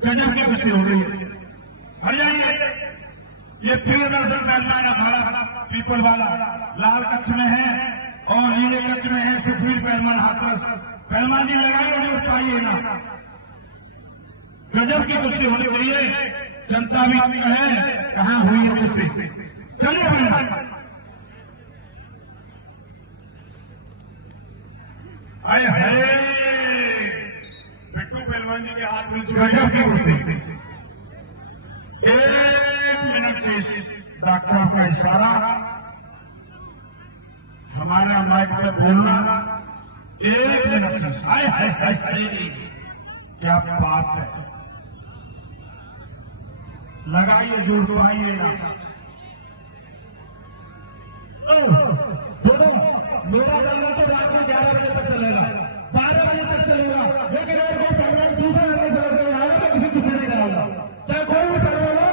गजब की कुश्ती हो रही है। हट जाइए, ये प्रियदर्शन पहलवान अखाड़ा पीपल वाला लाल कच्छ में है और नीले कच्छ में है सुखवीर पहलवान हाथरस। पहलवान जी लगाइए और पाइए ना, गजब की कुश्ती होनी चाहिए। जनता भी है कहां हुई है कुश्ती। चलिए पहलवान, आए हरे बिट्टू पहलवान जी के हाथ में गजब की कुश्ती। 1 मिनट से डॉक्टर साहब का इशारा, हमारा माइक पे बोलना 1 मिनट से। हाय हाय हाय हाय, क्या बात है। लगाइए जोर पाइए ना। दोनों मेरा चलना तो रात में 11 बजे तक चलेगा, 12 बजे तक चलेगा, लेकिन अगर कोई पहलवान दूसरे लड़के से लड़के आएगा तो किसी कुछ नहीं कराऊंगा। चाहे कोई भी पहलवान हो,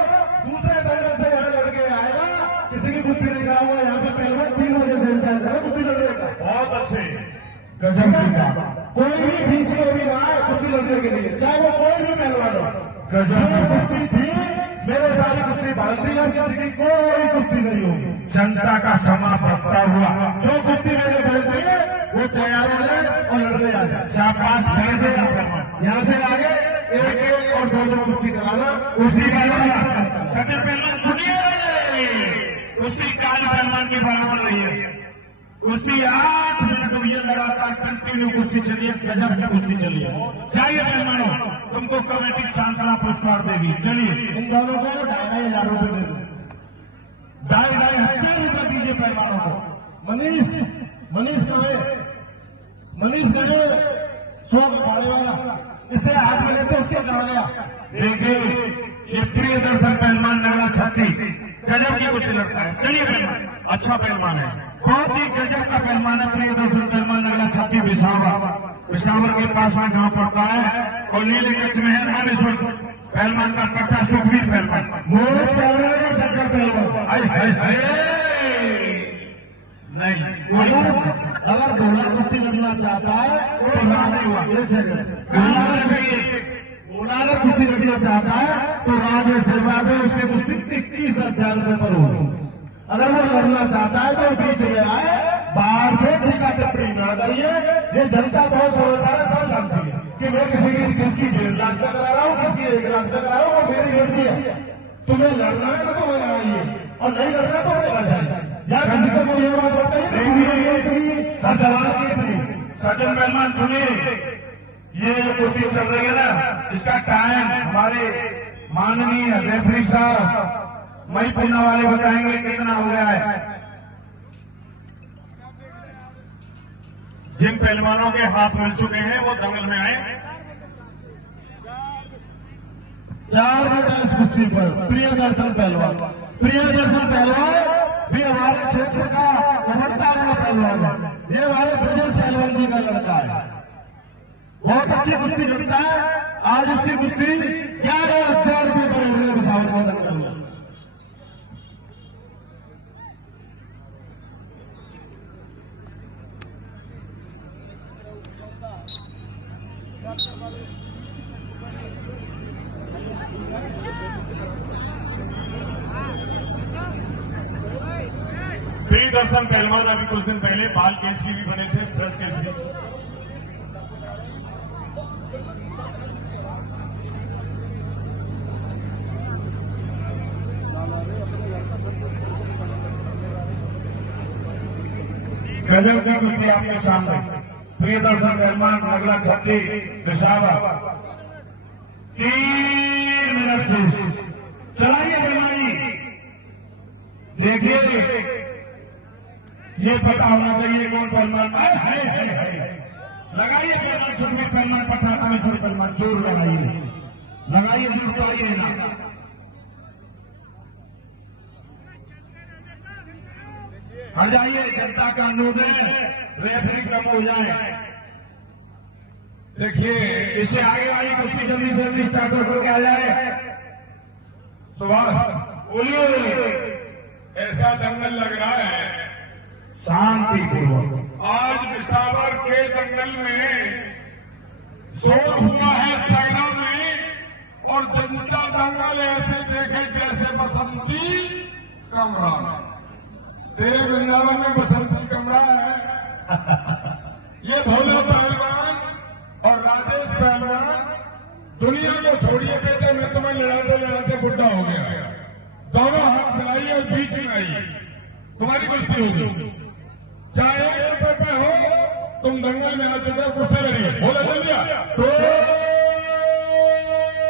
दूसरे पहलवान से यहाँ लड़के आएगा, किसी की कुश्ती नहीं कराऊंगा। यहाँ पे पहलवान 3 बजे से इंतजार करेगा कुश्ती लड़ने का। बहुत अच्छे, गजब की बात। कोई भी बीच में भी आए कुश्ती लड़ने के लिए, चाहे वो कोई भी पहलवान हो। गजब कुश्ती थी, मेरे सारी कुश्ती भारतीय किसी की कोई कुश्ती नहीं होगी। जनता का समा बढ़ता हुआ जो कुश्ती मेरे बोलते हैं वो तैयार हो जाए और लड़ने आ जाए। शाबाश, भेजे यहाँ से आगे 1-1 और 2-2 कुश्ती चलाना। कुश्ती पहलवान सचिन पहलवान सुनिए, कुश्ती काली पहलवान की बराबर नहीं है। कुश्ती 8 मिनट हुई है लगातार कंटिन्यू कुश्ती चलिए, गजब की कुश्ती चलिए। जाइए पहलवानों, तुमको कमेटी सांत्वना पुरस्कार देगी। चलिए इन दोनों को 2,500 रुपये दे दो, 2,500 रुपये दीजिए पहलवानों को। मनीष कहे, मनीष कहे 100 अखाड़े वाला, इससे हाथ में लेते उसके गाँव गया। देखिए ये प्रियदर्शन पहलवान नगला छत्ती गजब की कुश्ती लड़ता है। चलिए पहलवान, अच्छा पहलवान है, बहुत ही गजब का पहलवान है प्रियदर्शन पहलवान नगला छत्ती पिशावर के पास में गांव पड़ता है। और नीले कच्छ में है रामेश्वर पहलवान का पट्टा सुखवीर पहलवान। मोरे पहलवान का चक्कर पहलवान। हाय हाय हाय, नहीं अगर घोड़ा कुश्ती लड़ना चाहता है तो घोड़ा अगर कुश्ती लड़ना चाहता है तो राजेश शर्मा से उसकी कुश्ती 21,000 रुपये पर होगी। अगर वो लड़ना चाहता है तो बीच में आए, बाहर से टीका टिप्पणी ना करिए। ये जनता बहुत समझदार है, सब जानती है कि मैं किसकी 1.5 लाख तक करा रहा हूँ, किसकी 1 लाख तक करा रहा हूँ, वो मेरी मर्जी है। तुम्हें लड़ना है तो तुम्हें आइए और नहीं लड़ना तो वो लड़ जाए। या किसी को कोई बात बताइए सचिन पहलवान सुनिए, ये जो कुश्ती चल रही है ना, इसका टाइम हमारे माननीय रेफरी साहब मई पूना वाले बताएंगे कितना हो गया है। जिन पहलवानों के हाथ मिल चुके हैं वो दंगल में आए। 4 मिनट इस कुश्ती पर प्रियदर्शन पहलवान भी हमारे क्षेत्र का उभरता हुआ पहलवान है। ये हमारे ब्रजेश पहलवान जी का लड़का है, बहुत अच्छी कुश्ती लड़ता है। आज उसकी कुश्ती 11,000 रुपये पर हो रही है पिशावर में दंगल में। प्रियदर्शन पहलवान अभी कुछ दिन पहले बाल केसरी भी बने थे, ब्रज केसरी। गजब की कुश्ती आपके सामने, प्रियदर्शन पहलवान नगला छत्ती पिशावर। 3 मिनट से चलाइए पहलवानी। देखिए ये पता होना चाहिए कौन पहलवान है। लगाइए पहलवान सुखवीर पहलवान पट्टा रामेश्वर पहलवान, जोर लगाइए जोर तो आइए ना। हट जाइए, जनता का अनुरोध है, रेफरी कम हो जाए। देखिए इसे आगे वाली कुश्ती जल्दी से जल्दी स्टार्ट हो के आ जाए। सुभाष बोलिए, ऐसा दंगल लग रहा है शांतिपूर्वक। आज पिशावर के दंगल में शोर हुआ है सगरा में और जनता दंगल ऐसे देखे जैसे बसंती कमरा में। तेरे वृंदावन में बसंती कमरा है। ये भोला पहलवान और राजेश पहलवान दुनिया को छोड़िए बेटे, मैं तुम्हें लड़ाते लड़ाते बुढ़ा हो गया। दोनों हाथ मिलाई और बीच में आई, तुम्हारी कुश्ती होगी। चाहे 1 रुपये पे हो, तुम दंगल में आ चुके हो, कुश्ती लड़िए। बोला चल दिया 2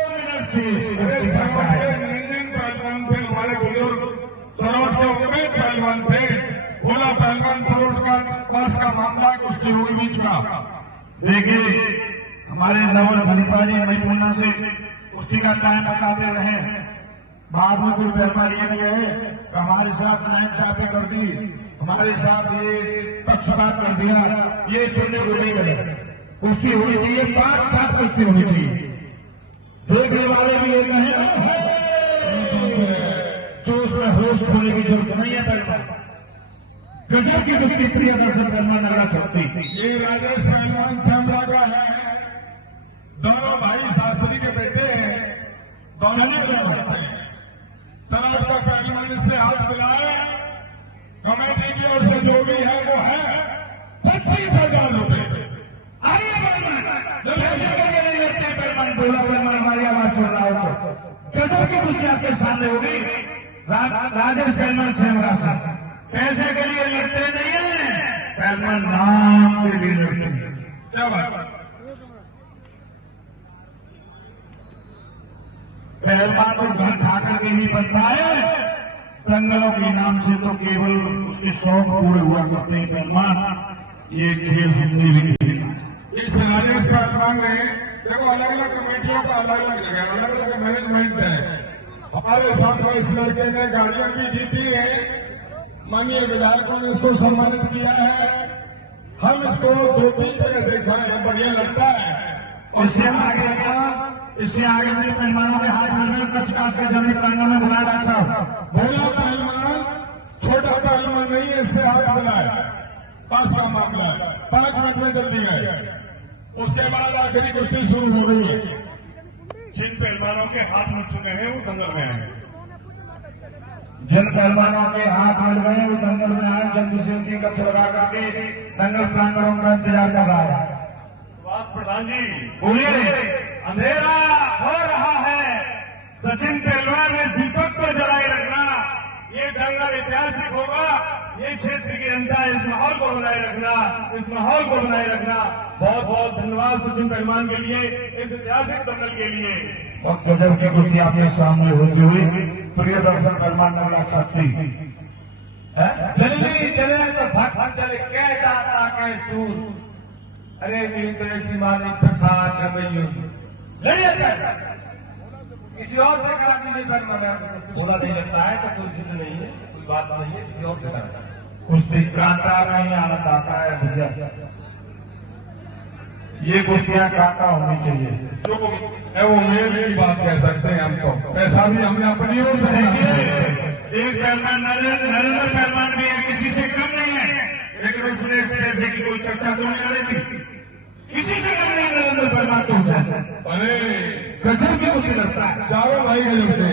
मिनट से। नंदन पहलवान थे हमारे बुजुर्ग, सरोट के उनमें पहलवान थे। भोला पहलवान सरोट का पास का मामला कुश्ती होगी बीच का। देखिए हमारे नवल भनिपा जी मैपुना से कुश्ती का टाइम बताते रहे। बहादुरपुर पहलवान ये नहीं है कि हमारे साथ नाइंसाफी कर दी, हमारे साथ ये पक्षपात कर दिया, ये सुनने को नहीं मिले। कुश्ती होनी चाहिए, 5-7 कुश्ती होनी चाहिए। देखने वाले भी ये कहें जोश में होश होने की जरूरत नहीं है। पहलवान गजब की कुश्ती प्रियदर्शन पहलवान नगरा चलती। ये राजेश पहलवान श्यामला का है, दोनों भाई शास्त्री के बेटे हैं, दोनों ने सराट का पहलवान इससे हाथ मिलाए। कमेटी की ओर से जो भी है वो है 25,000 रुपये। आइए पहलवान, बोला पहलवान हमारी आवाज सुन रहा हो तो गजब की कुश्ती आपके सामने होगी। राजेश पहलवान श्यामला साहब पैसे के लिए लड़ते नहीं है, पहलवान नाम के लिए लड़ते हैं। क्या बात? पहलवान तो घर खाकर के नहीं बनता है, दंगलों के नाम से तो केवल उसके शौक पूरे हुआ करते हैं। पहलवान ये खेल हमने भी खेला। इस राजेश पहलवान ने देखो अलग अलग कमेटियों का अलग अलग जगह अलग अलग मैनेजमेंट है। हमारे साथ में इस लड़के ने गाड़ियां भी जीती है, माननीय विधायकों ने इसको सम्मानित किया है। हम इसको 2-3 जगह देखा है, बढ़िया लगता है। और इससे आगे मेरे पहलवानों के हाथ में कच्छ काच के जमीन प्रांगण में बुलाया डॉक्टर साहब। भोला पहलवान छोटा पहलवान नहीं है, इससे हाथ मिलाए, पास का मामला है। 5 मिनट में जल्दी है। उसके बाद आखिरी कुश्ती शुरू हो रही है। जिन पहलवानों के हाथ मिल चुके हैं वो दंगल में आए, जिन पहलवानों के हाथ मिल गए वो दंगल में आए। जल्दी से उनकी कच्छ लगा करके दंगल प्रांगणों का इंतजार कर रहा है। सुभाष प्रधान जी बोलिए। अंधेरा हो रहा है, सचिन पहलवान इस दीपक को जलाए रखना। ये दंगल ऐतिहासिक होगा, ये क्षेत्र की जनता इस माहौल को बनाए रखना, इस माहौल को बनाए रखना। बहुत बहुत धन्यवाद सचिन पहलवान के लिए, इस ऐतिहासिक दंगल के लिए। और गजब की कुश्ती आपके सामने होती हुई प्रियदर्शन पहलवान नगरा शक्ति। जल्दी चले तो भाग चले, क्या जाता क्या सूर। अरे मेरी मानी प्रथा कर रही हूँ, किसी और से करा दीजिए। थोड़ा नहीं लगता है तो कोई जिद नहीं है, कोई बात नहीं है, किसी और से करता है। कुश्ती कांटा नहीं आनंद आता है भैया, ये कुश्तियां कांटा होनी चाहिए। जो है वो मेल की बात कह सकते हैं हम तो। पैसा भी हमने अपनी ओर से देखिए। एक पहलवान नरेंद्र पहलवान भी है, किसी से कम नहीं है, लेकिन उसने इस पैसे की कोई चर्चा तो नहीं आ रही थी। किसी से कम नहीं नरेंद्र पहलवान तो। अरे गजब की कुश्ती लगता है, चारों भाई गजब थे।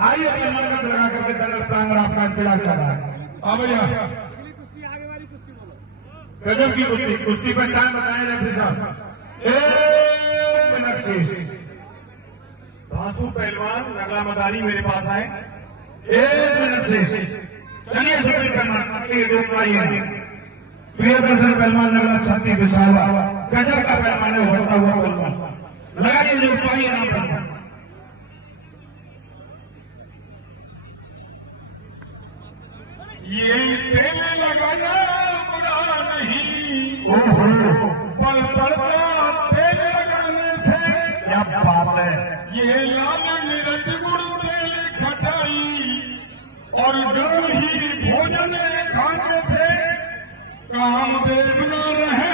आइए पहलवान का लगा करके दंगल प्रांगण आपका इंतजार कर रहा है। हाँ भैया गजब की कुश्ती। कुश्ती पर टाइम बताया जाए साहब 1 मिनट से। भासू पहलवान नगला मदारी मेरे पास आए 1 मिनट से। चलिए सभी पहलवान प्रियदर्शन पहलवान नगला छत्ती बिसावा गजब का पहलवान है, उभरता हुआ पहलवान। लगाइए जो पाइए नाम पर। ये तेल लगाना बुरा नहीं, पल पड़ता तेल लगाने से। क्या बात है। ये लाल मिर्च गुड़ तेल खटाई और गर्म ही भोजन खाने से कामदेव न रहे